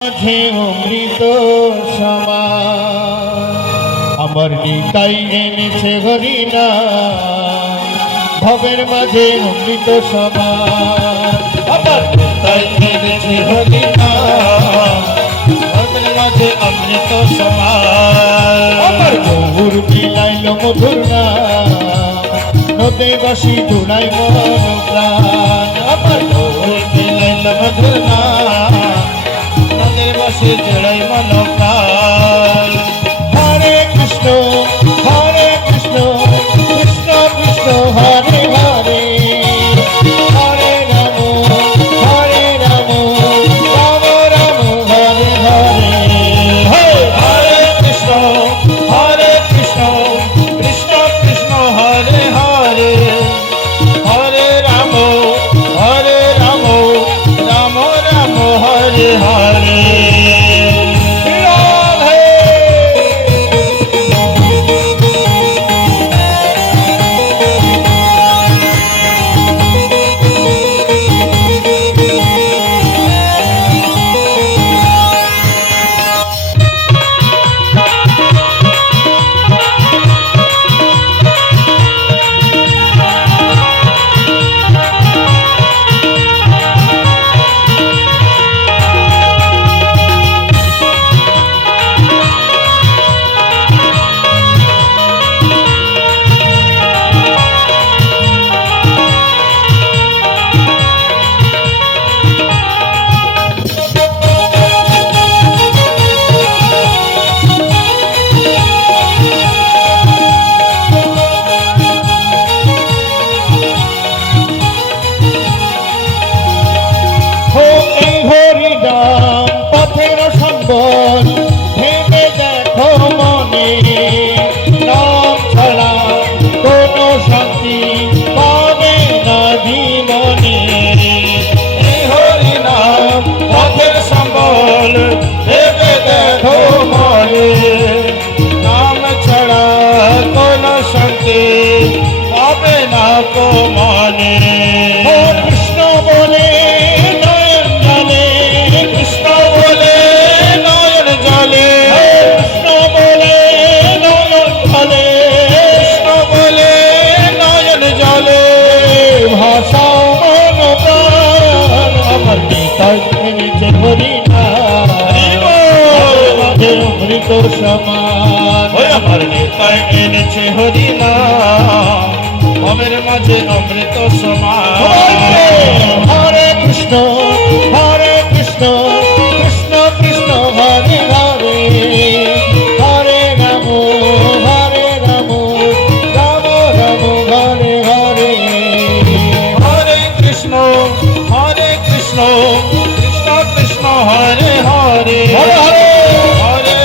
মাঝে অমৃত সমান আমার নিতাই এনেছে হরিনা ভবের মাঝে অমৃত সমান আমার নিতাই এনেছে হরিনা ভবের মাঝে অমৃত সমান আমার গৌর বিলাইল মধুর নাম নদে বাসি জুড়াই মন প্রাণ আমার গৌর বিলাইল মধুর নাম বসে জড়াই মন প্রাণ হরে কৃষ্ণ কৃষ্ণ কৃষ্ণ হরে হরে হরে রাম রাম রাম হরে হরে হরে কৃষ্ণ কৃষ্ণ কৃষ্ণ হরে হরে হরে রাম রাম রাম হরে হরে পথের সম্বল ভেবে দেখো মনে নাম ছাড়া কোনো শান্তি পাবে না জীবনে হরি নাম পথের সম্বল ভেবে দেখো মনে নাম ছাড়া কোনো শান্তি পাবে না কো মনে কৃষ্ণ বলে অমৃত সমান আমার নেতায় এনেছে হরিনা ভবের মাঝে অমৃত সমান হরে কৃষ্ণ কৃষ্ণ কৃষ্ণ হরে হরে হরে রাম রাম রাম হরে হরে হরে কৃষ্ণ কৃষ্ণ কৃষ্ণ হরে হরে হরে হরে হরে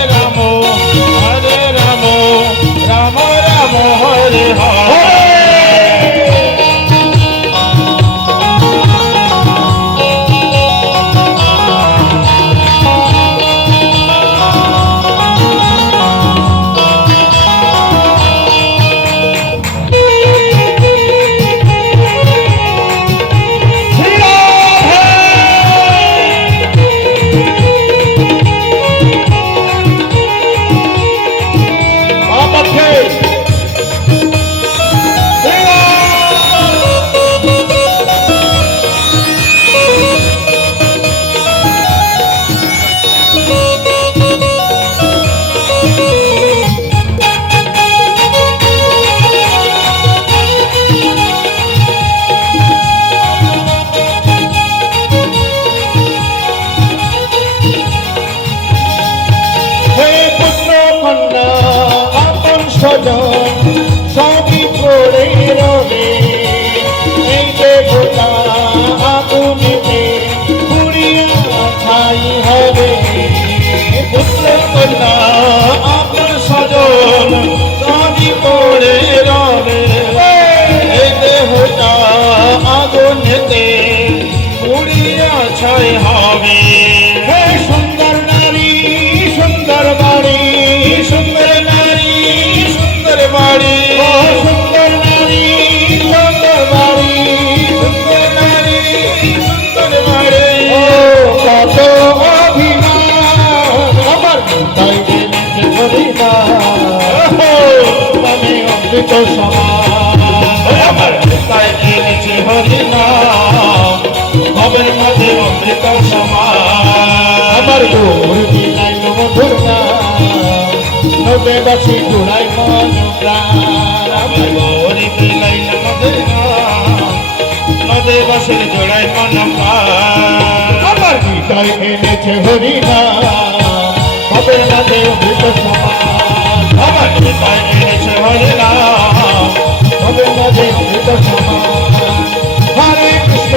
সবই পড়ে রবে এই দেবতা আগুনেতে পুড়িয়া ছাই হবে পুত্র কন্যা আপন স্বজন সবই পড়ে রবে এই দেবতা আগুনেতে পুড়িয়া ছাই হবে সুন্দর নারী সুন্দর বাড়ি সুন্দর নারী সুন্দর বাড়ি সুন্দর নারী সুন্দর বাড়ি সুন্দর নারী সুন্দর বাড়ি কত অভিমান সমান আমার তাই এনেছে হরিনাম ভবের মাঝে অমৃত সমান আমার গৌর বিলাইল মধুর নাম নদে বাসি জোড়াই মন প্রাণ আমার গৌরী বিলাইল মধুর নাম নদে বাসের জোড়ায় মন প্রাণ আমার গীতায় এনেছে হরি নাম ভবের মাঝে অমৃত সমান আমার তাই এনেছে হরিনাম ভবের মাঝে অমৃত সমান হরে কৃষ্ণ